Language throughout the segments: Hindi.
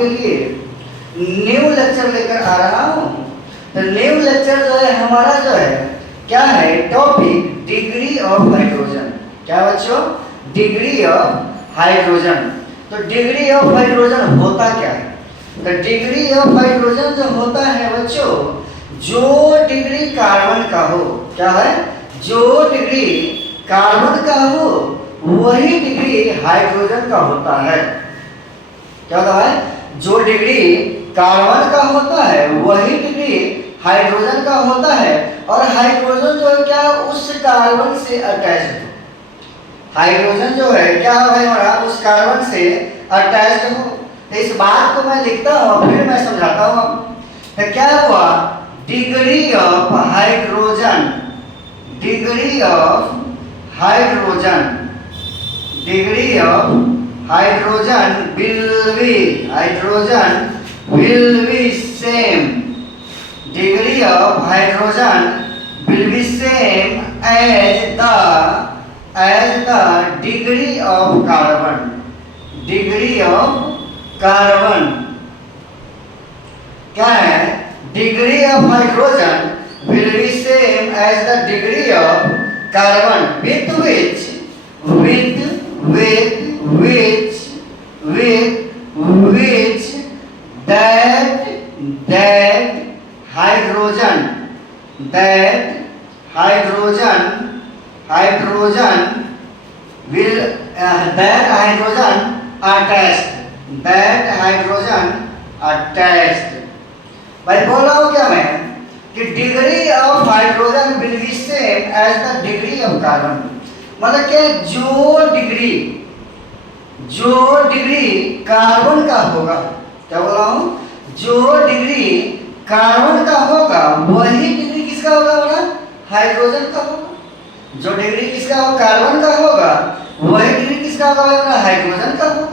आपके लिए न्यू लेक्चर लेकर आ रहा हूँ। तो न्यू लेक्चर जो है हमारा जो है क्या है, टॉपिक डिग्री ऑफ हाइड्रोजन। क्या बच्चों, डिग्री ऑफ हाइड्रोजन। तो डिग्री ऑफ हाइड्रोजन होता क्या है? तो डिग्री ऑफ हाइड्रोजन जो होता है बच्चों, जो डिग्री कार्बन का हो, क्या है, जो डिग्री कार्बन का हो वही डिग्री हाइड्रोजन का होता है। क्या होता है? जो डिग्री कार्बन का होता है वही डिग्री हाइड्रोजन का होता है। और हाइड्रोजन जो है क्या, उस कार्बन से अटैच्ड हो। हाइड्रोजन जो है क्या है हमारा, उस कार्बन से अटैच्ड हो। तो इस बात को मैं लिखता हूँ फिर मैं समझाता हूँ। तो क्या हुआ, degree of hydrogen, degree of hydrogen, degree of hydrogen will be same, degree of hydrogen will be same as the degree of carbon, degree of carbon. क्या है, degree of hydrogen will be same as the degree of carbon with which that hydrogen will that hydrogen attached। भाई बोल रहा हूँ क्या मैं कि degree of hydrogen will be same as the degree of carbon. मतलब कि जो डिग्री कार्बन का होगा, क्या बोल रहा हूँ, जो डिग्री कार्बन का होगा वही डिग्री किसका होगा बोला, हाइड्रोजन का होगा। जो डिग्री किसका हो, कार्बन का होगा वही डिग्री किसका होगा बोला, हाइड्रोजन का होगा।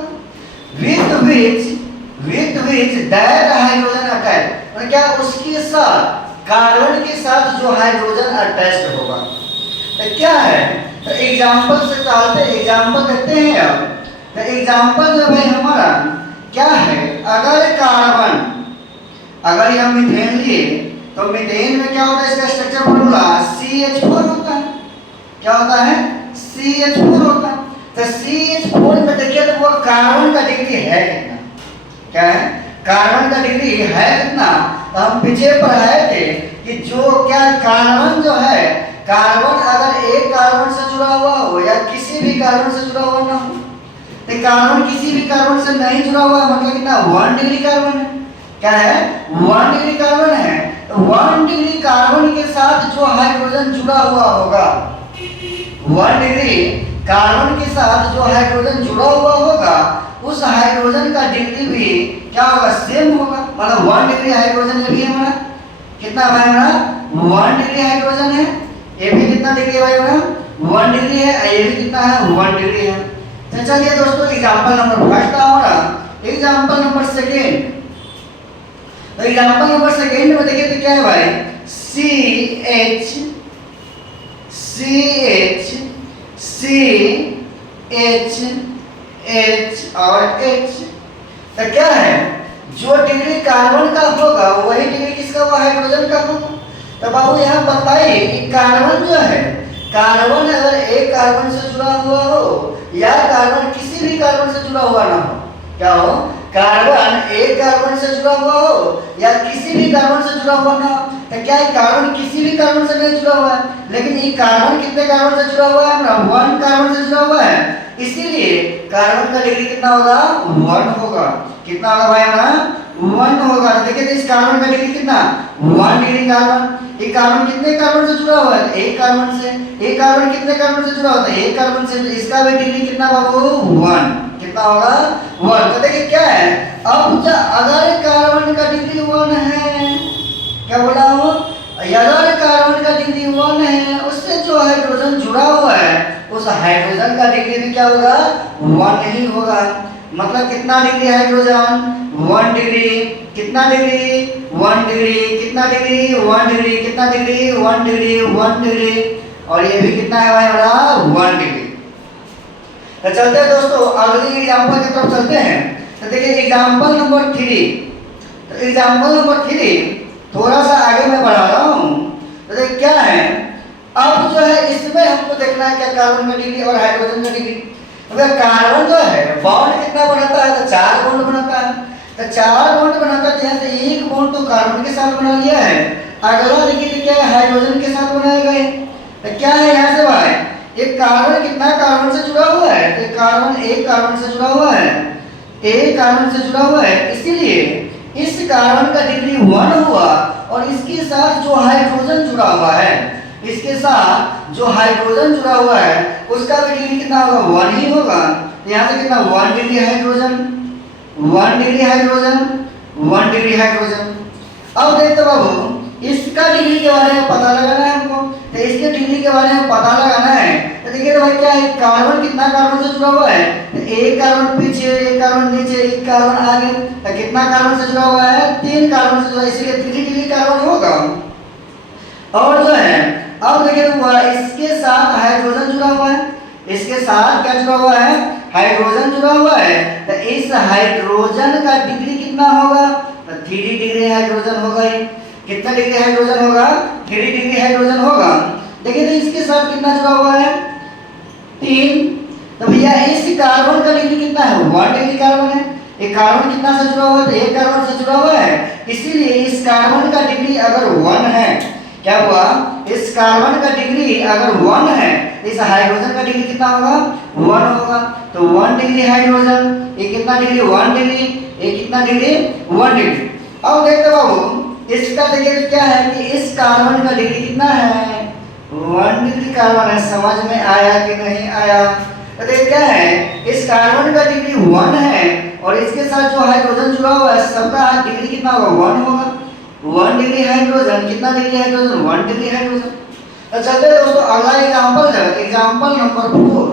with which that hydrogen attached, मतलब क्या, उसके साथ, कार्बन के साथ जो हाइड्रोजन अटैच्ड होगा। तो क्या है, तो एग्जांपल से चलते, एग्जांपल देखते हैं अब। तो एग्जांपल जो है हमारा क्या है, अगर कार्बन, अगर यह मीथेन लिए तो मीथेन में क्या होता है, इसका स्ट्रक्चर फॉर्मूला CH4 होता है। क्या होता है, CH4 होता है। तो CH4 में देखिए तो वो कार्बन का डिग्री है कितना, क्या है, कार्बन का डिग्री है कितना। तो हम पीछे पढ़ाए थे कि जो क्या, कार्बन जो है, कार्बन अगर एक कार्बन से जुड़ा हुआ हो या किसी भी कार्बन से जुड़ा हुआ ना हो, तो कार्बन किसी भी कार्बन से नहीं जुड़ा हुआ मतलब कितना, 1 डिग्री कार्बन है। क्या है, 1 डिग्री कार्बन है। तो 1 डिग्री कार्बन के साथ जो हाइड्रोजन जुड़ा हुआ होगा, 1 डिग्री कार्बन के साथ जो हाइड्रोजन जुड़ा हुआ होगा, उस हाइड्रोजन का डिग्री भी क्या होगा, सेम होगा। मतलब 1 डिग्री हाइड्रोजन ये भी है हमारा, कितना भाई हमारा 1 डिग्री हाइड्रोजन है। ये भी कितना डिग्री है भाई हमारा, 1 डिग्री है। ये भी कितना है, 1 डिग्री है। तो चलिए दोस्तों, एग्जांपल नंबर फर्स्ट था हमारा, एग्जांपल नंबर सेकेंड। तो एग्जांपल नंबर सेकेंड में देखिए तो क्या है भाई, CH और H। तो क्या है, जो डिग्री कार्बन का होगा वही डिग्री किसका होगा, हाइड्रोजन का होगा। तो बाबू यहाँ बताइए कि कार्बन जो है, कार्बन अगर एक कार्बन से जुड़ा हुआ हो या कार्बन किसी भी कार्बन से जुड़ा हुआ ना हो, क्या हो, कार्बन एक कार्बन से जुड़ा हुआ हो या किसी भी कार्बन से जुड़ा हुआ ना हो, तो क्या है, कार्बन किसी भी कार्बन से नहीं जुड़ा हुआ है, लेकिन ये कार्बन कितने कार्बन से जुड़ा हुआ है, 1 कार्बन से जुड़ा हुआ है। इसीलिए कार्बन का डिग्री कितना होगा, 1 होगा। कितना होगा भाई हमारा, 1 होगा। देखिए तो इस कार्बन का डिग्री कितना, 1 डिग्री कार्बन। ये कार्बन कितने कार्बन से जुड़ा हुआ है, एक कार्बन से। एक कार्बन कितने कार्बन से जुड़ा होता है, एक कार्बन से। इसका भी डिग्री कितना बाबू, 1। कितना होगा, 1। तो देखिए क्या है, अब अगर कार्बन का डिग्री 1 है, क्या बोला हूँ, अगर कार्बन का डिग्री 1 है, उससे जो हाइड्रोजन जुड़ा हुआ है उस हाइड्रोजन का डिग्री भी क्या होगा, 1 ही होगा। मतलब कितना डिग्री हाइड्रोजन, 1 डिग्री। कितना डिग्री, 1 डिग्री। कितना डिग्री, 1 डिग्री। कितना डिग्री, 1 डिग्री, 1 डिग्री। और ये भी कितना है भाई हमारा, 1 डिग्री। तो चलते हैं दोस्तों अगली एग्जांपल की तरफ चलते हैं। तो देखिए एग्जाम्पल नंबर 3, तो एग्जाम्पल नंबर 3 थोड़ा सा आगे मैं बढ़ा रहा हूँ। तो देखिए क्या है, अब जो है इसमें हमको देखना है क्या कार्बन का डिग्री और हाइड्रोजन का डिग्री। तो कार्बन जो है बॉन्ड कितना बनाता है, तो 4 बॉन्ड बनाता है। तो 4 बॉन्ड बनाता है, जैसे एक बॉन्ड तो कार्बन के साथ बना लिया है, अगला देखिए क्या है हाइड्रोजन के साथ बनाएगा है। तो क्या है यहाँ से भाई, एक कार्बन कितना कार्बन से जुड़ा हुआ है, तो कार्बन एक कार्बन से जुड़ा हुआ है, एक कार्बन से जुड़ा हुआ है, इसीलिए इस कार्बन का डिग्री 1 हुआ और इसके साथ जो हाइड्रोजन जुड़ा हुआ है, इसके साथ जो हाइड्रोजन जुड़ा हुआ है उसका भी डिग्री कितना होगा, 1 ही होगा। तो यहाँ से कितना 1 degree hydrogen, 1 degree hydrogen, 1 degree hydrogen. अब देखते बाबू इसका डिग्री के बारे में पता लगाना है हमको, तो इसके डिग्री के बारे में पता लगाना है। तो देखिए तो भाई क्या है, कार्बन कितना कार्बन से जुड़ा हुआ है, तो एक कार्बन पीछे, एक कार्बन नीचे, एक कार्बन आगे, तो कितना कार्बन से जुड़ा हुआ है, 3 कार्बन से जुड़ा, इसलिए 3 डिग्री कार्बन होगा। और जो है अब देखिए तो इसके साथ हाइड्रोजन जुड़ा हुआ है, इसके साथ क्या जुड़ा हुआ है, हाइड्रोजन जुड़ा हुआ है। तो इस हाइड्रोजन का डिग्री कितना होगा, तो 3 डिग्री हाइड्रोजन होगा। ये कितना डिग्री हाइड्रोजन होगा, 3 डिग्री हाइड्रोजन होगा। देखिए तो इसके साथ कितना जुड़ा हुआ है, 3। तो भैया इस कार्बन का डिग्री कितना है, 1 डिग्री कार्बन है। एक कार्बन कितना से जुड़ा हुआ है, तो एक कार्बन से जुड़ा हुआ है, इसीलिए इस कार्बन का डिग्री अगर 1 है, क्या हुआ, इस कार्बन का डिग्री अगर 1 है, इस हाइड्रोजन का डिग्री कितना होगा, 1 होगा। तो 1 डिग्री हाइड्रोजन, ये कितना डिग्री, 1 डिग्री, ये कितना डिग्री, 1 डिग्री। अब देखते बाबू इसका देखिए क्या है कि इस कार्बन का डिग्री कितना है, 1 डिग्री कार्बन है। समझ में आया कि नहीं आया। तो देखिए क्या है, इस कार्बन का डिग्री 1 है और इसके साथ जो हाइड्रोजन जुड़ा हुआ है सबका डिग्री कितना होगा, 1 होगा। 1 डिग्री हाइड्रोजन, कितना डिग्री हाइड्रोजन, 1 डिग्री हाइड्रोजन। तो चलते हैं दोस्तों अगला एग्जांपल है, example number 4।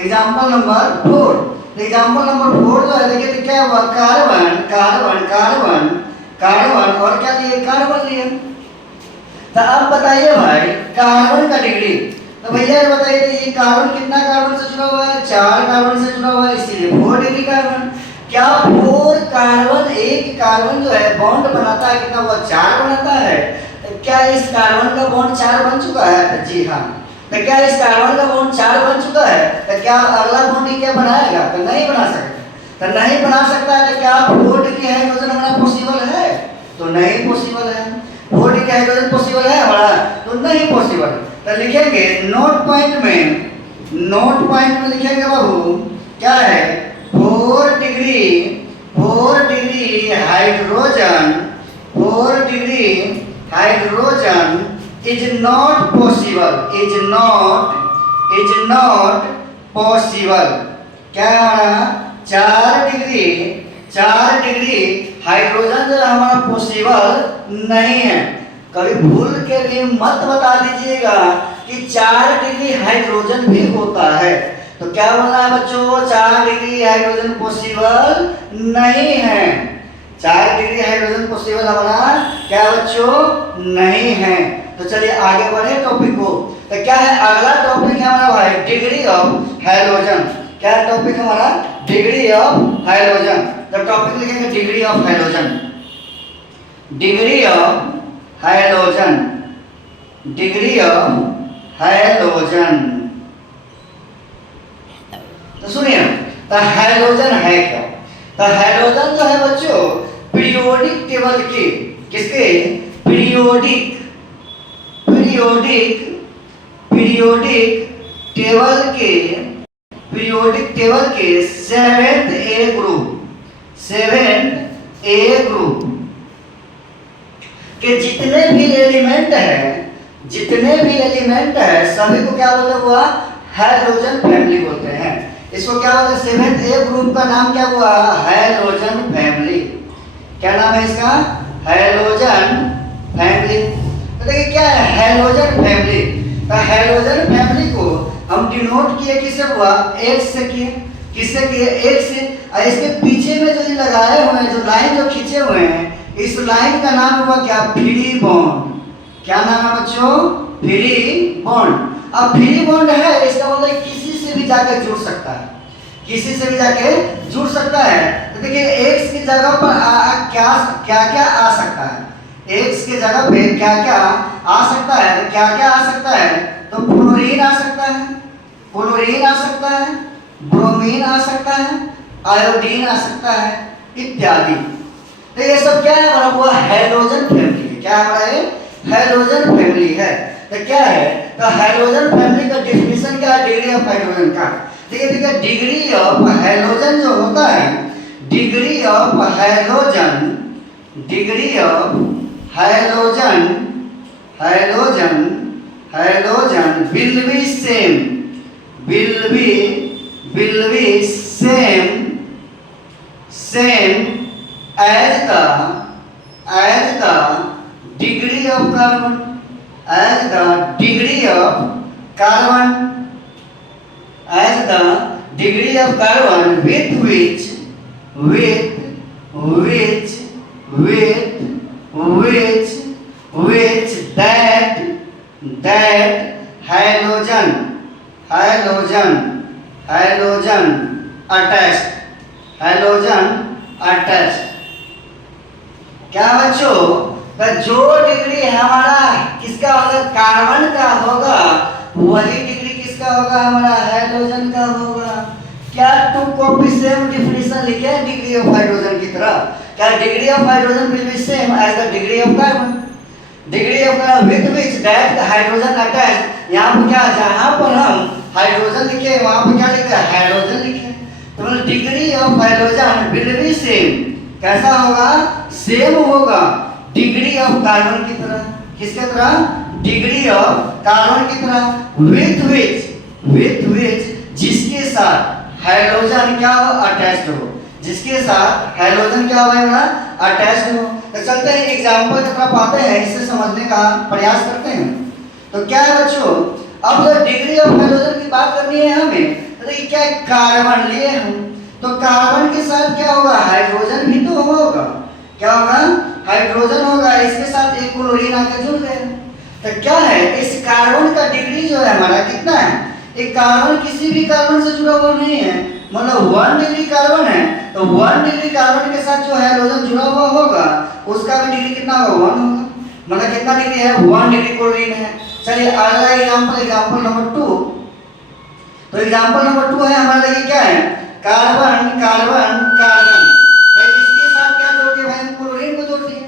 Example number 4, example number 4 जो है देखिए तो क्या हुआ, कार्बन कार्बन कार्बन कार्बन और क्या लिए, कार्बन लिए। तो अब बताइए भाई कार्बन का डिग्री, तो भैया ये बताइए ये कार्बन कितना कार्बन से जुड़ा हुआ है, 4 कार्बन से जुड़ा हुआ है, इसीलिए 4 डिग्री कार्बन। क्या 4 कार्बन, एक कार्बन जो है बॉन्ड बनाता है कितना हुआ, 4 बनाता है। तो क्या इस कार्बन का बॉन्ड 4 बन चुका है, तो जी हाँ। तो क्या इस कार्बन का बॉन्ड 4 बन चुका है, तो क्या अगला बॉन्ड क्या बनाएगा, तो नहीं बना सकता। तो नहीं बना सकता है, तो क्या 4 डिग्री हाइड्रोजन हमारा पॉसिबल है, तो नहीं पॉसिबल है। 4 डिग्री हाइड्रोजन पॉसिबल है हमारा, तो नहीं पॉसिबल। तो लिखेंगे नोट पॉइंट में, नोट पॉइंट में लिखेंगे बाबू क्या है, 4 degree hydrogen, 4 degree hydrogen is not possible, is not possible. क्या है हमारा 4 डिग्री हाइड्रोजन जो हमारा पॉसिबल नहीं है। कभी भूल के भी मत बता दीजिएगा कि 4 डिग्री हाइड्रोजन भी होता है। तो क्या बोलना है बच्चों, 4 डिग्री हाइड्रोजन पॉसिबल नहीं है। 4 डिग्री हाइड्रोजन पॉसिबल हमारा क्या बच्चों, नहीं है। तो चलिए आगे बढ़े टॉपिक को। तो क्या है अगला टॉपिक है हमारा भाई, डिग्री ऑफ हाइड्रोजन। क्या टॉपिक हमारा, डिग्री ऑफ हाइड्रोजन। तो टॉपिक लिखेंगे degree of hydrogen, degree of hydrogen, degree of hydrogen. तो सुनिए, तो हाइड्रोजन है क्या, तो हाइड्रोजन जो है बच्चों पीरियोडिक टेबल के, किसके, पीरियोडिक टेबल के 7th ए ग्रुप के जितने भी एलिमेंट है सभी को क्या बोलते हुआ, हाइड्रोजन फैमिली बोलते हैं। इसको क्या बोलते हैं, 7th ए ग्रुप का नाम क्या हुआ, हाइड्रोजन फैमिली। क्या नाम है इसका, हाइड्रोजन फैमिली। तो देखिए क्या है हाइड्रोजन फैमिली। तो हाइड्रोजन फैमिली को हम डिनोट किए किससे हुआ, X से किए। किससे किए, X से। और इसके पीछे में जो लगाए हुए हैं, जो लाइन जो खींचे हुए हैं, इस लाइन का नाम हुआ क्या, फ्री बॉन्ड। क्या नाम है बच्चों, फ्री बॉन्ड। अब फ्री बॉन्ड है इसका मतलब किसी से भी जाकर जुड़ सकता है, किसी से भी जाके जुड़ सकता है। तो देखिए x की जगह पर क्या क्या क्या आ सकता है, x की जगह पे क्या क्या आ सकता है, तो क्या क्या आ सकता है, तो फ्लोरीन आ सकता है, क्लोरीन आ सकता है, ब्रोमीन आ सकता है, आयोडीन आ सकता है इत्यादि। तो ये सब क्या है हमारा, वो हैलोजन फैमिली है। क्या हमारा ये हैलोजन फैमिली है। तो क्या है, तो हैलोजन फैमिली का डेफिनेशन क्या है, डिग्री ऑफ हाइड्रोजन का। देखिए देखिए डिग्री ऑफ हैलोजन जो होता है, degree of halogen, degree of halogen, halogen, halogen will be same, will be same as the degree of carbon, as the degree of carbon, as the degree of carbon with which that halogen attached, क्या बच्चों, तो जो डिग्री हमारा किसका होगा, कार्बन का होगा, वही डिग्री किसका होगा, हमारा हाइड्रोजन का होगा। क्या टू कॉपी सेम डेफिनेशन लिखे हैं डिग्री ऑफ हाइड्रोजन की तरह, क्या degree of hydrogen will be same as the degree of carbon, degree of carbon with which that hydrogen attach. यहाँ पर क्या, जहाँ पर हम हाइड्रोजन लिखे वहाँ पर क्या लिखे, हाइड्रोजन लिखे। तो मतलब degree of hydrogen will be same, कैसा होगा, सेम होगा डिग्री ऑफ कार्बन की तरह। किसके तरह, डिग्री ऑफ कार्बन की तरह। विथ विच जिसके साथ हाइड्रोजन क्या हो, अटैच्ड हो, जिसके साथ हाइड्रोजन क्या होगा, अटैच्ड हो। तो चलते हैं एग्जांपल की तरफ आते हैं, इससे समझने का प्रयास करते हैं। तो क्या है बच्चों, अब जब डिग्री ऑफ हाइड्रोजन की बात करनी है हमें, तो ये क्या है, कार्बन लिए हम, तो कार्बन के साथ क्या होगा, हाइड्रोजन भी तो होगा। क्या होगा, हाइड्रोजन होगा, इसके साथ एक क्लोरीन आकर जुड़ गया। तो क्या है, इस कार्बन का डिग्री जो है हमारा कितना है, एक कार्बन किसी भी कार्बन से जुड़ा हुआ नहीं है, मतलब 1 डिग्री कार्बन है, तो 1 डिग्री कार्बन के साथ जो हाइड्रोजन जुड़ा हुआ होगा उसका भी डिग्री कितना होगा, 1 होगा। मतलब कितना डिग्री है, 1 डिग्री क्लोरीन है। चलिए अगला एग्जांपल, एग्जांपल नंबर 2। तो एग्जांपल नंबर 2 है हमारा, देखिए क्या है, कार्बन कार्बन कार्बन, इसके साथ क्या जोड़ दिया भाई, हम क्लोरीन को जोड़ दिए,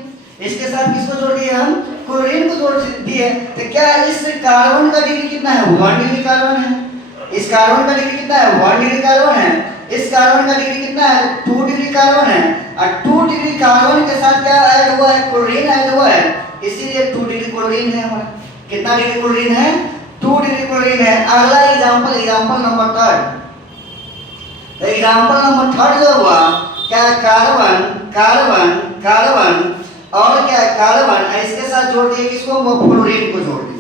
इसके साथ किसको जोड़ दिए, हम क्लोरीन को जोड़ दिए। तो क्या इस कार्बन का डिग्री कितना है, 1 डिग्री कार्बन है, इस कार्बन का डिग्री कितना है, 1 डिग्री कार्बन है, इस कार्बन का डिग्री कितना है, 2 डिग्री कार्बन है, और 2 डिग्री कार्बन के साथ क्या ऐड हुआ है, क्लोरीन ऐड हुआ है, इसीलिए 2 डिग्री क्लोरीन है हमारा। कितना डिग्री क्लोरीन है, 2 डिग्री क्लोरीन है। अगला एग्जांपल, एग्जांपल नंबर 3। तो एग्जांपल नंबर 3 जो हुआ, क्या कार्बन कार्बन कार्बन और क्या कार्बन, इसके साथ जोड़ दिए किसको, वो फ्लोरीन को जोड़ दिए।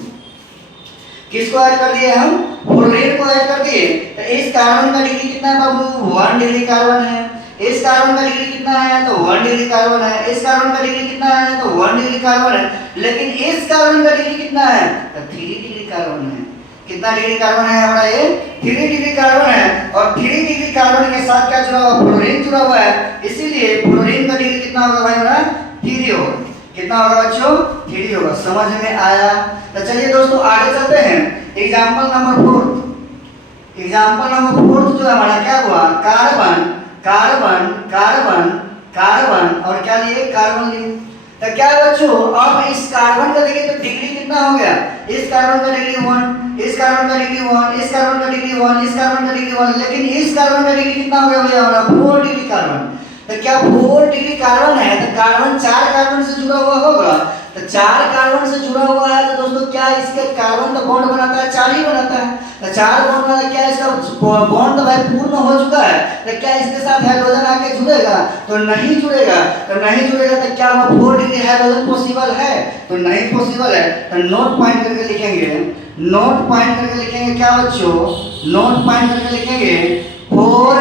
किसको ऐड कर दिए, हम फ्लोरीन को ऐड कर दिए। तो इस कार्बन का डिग्री कितना है बाबू, 1 डिग्री कार्बन है, इस कार्बन का डिग्री कितना है, तो 1 डिग्री कार्बन है, इस कार्बन का डिग्री कितना है, तो 1 डिग्री कार्बन है, लेकिन इस कार्बन का डिग्री कितना है, तो 3 डिग्री कार्बन है। कितना डिग्री कार्बन है हमारा, ये 3 डिग्री कार्बन है, और 3 डिग्री कार्बन के साथ क्या जुड़ा हुआ, फ्लोरीन जुड़ा हुआ है, इसीलिए फ्लोरीन का डिग्री कितना होगा भाई हमारा, 3 होगा। कितना होगा बच्चों, 3 होगा। समझ में आया। तो चलिए दोस्तों आगे चलते हैं, एग्जांपल नंबर 4। एग्जांपल नंबर 4 जो हमारा क्या हुआ, कार्बन कार्बन कार्बन कार्बन और क्या लिए, कार्बन लिए। तो क्या बच्चों, अब इस कार्बन का देखिए तो डिग्री कितना हो गया, इस कार्बन का डिग्री 1, इस कार्बन का डिग्री 1, इस कार्बन का डिग्री 1, इस कार्बन का डिग्री 1, लेकिन इस कार्बन का डिग्री कितना हो गया भैया हमारा, 4 डिग्री कार्बन। तो क्या 4 डिग्री कार्बन है, तो कार्बन 4 कार्बन से जुड़ा हुआ होगा, तो 4 कार्बन से जुड़ा हुआ है, तो दोस्तों क्या इसका कार्बन का बॉन्ड बनाता है, 4 ही बनाता है। तो 4 बॉन्ड वाला क्या इसका बॉन्ड तो भाई पूर्ण हो चुका है, तो क्या इसके साथ हाइड्रोजन आके जुड़ेगा, तो नहीं जुड़ेगा। तो नहीं जुड़ेगा तो क्या 4 डिग्री हाइड्रोजन पॉसिबल है, तो नहीं पॉसिबल है। तो नोट पॉइंट करके लिखेंगे, नोट पॉइंट करके लिखेंगे क्या बच्चों, नोट पॉइंट करके लिखेंगे 4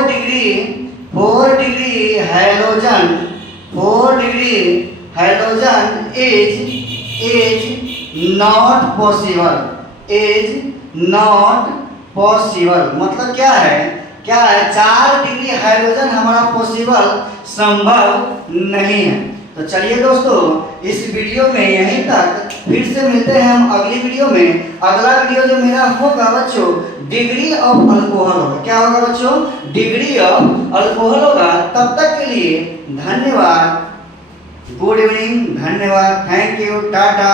degree hydrogen, 4 degree hydrogen is not possible, is not possible. मतलब क्या है, क्या है, 4 डिग्री हाइड्रोजन हमारा पॉसिबल पॉसिबल, संभव नहीं है। तो चलिए दोस्तों, इस वीडियो में यहीं तक, फिर से मिलते हैं हम अगली वीडियो में। अगला वीडियो जो मेरा होगा बच्चों, डिग्री ऑफ अल्कोहल होगा। क्या होगा बच्चों? डिग्री ऑफ अल्कोहल होगा। तब तक के लिए धन्यवाद, गुड इवनिंग, धन्यवाद, थैंक यू, टाटा।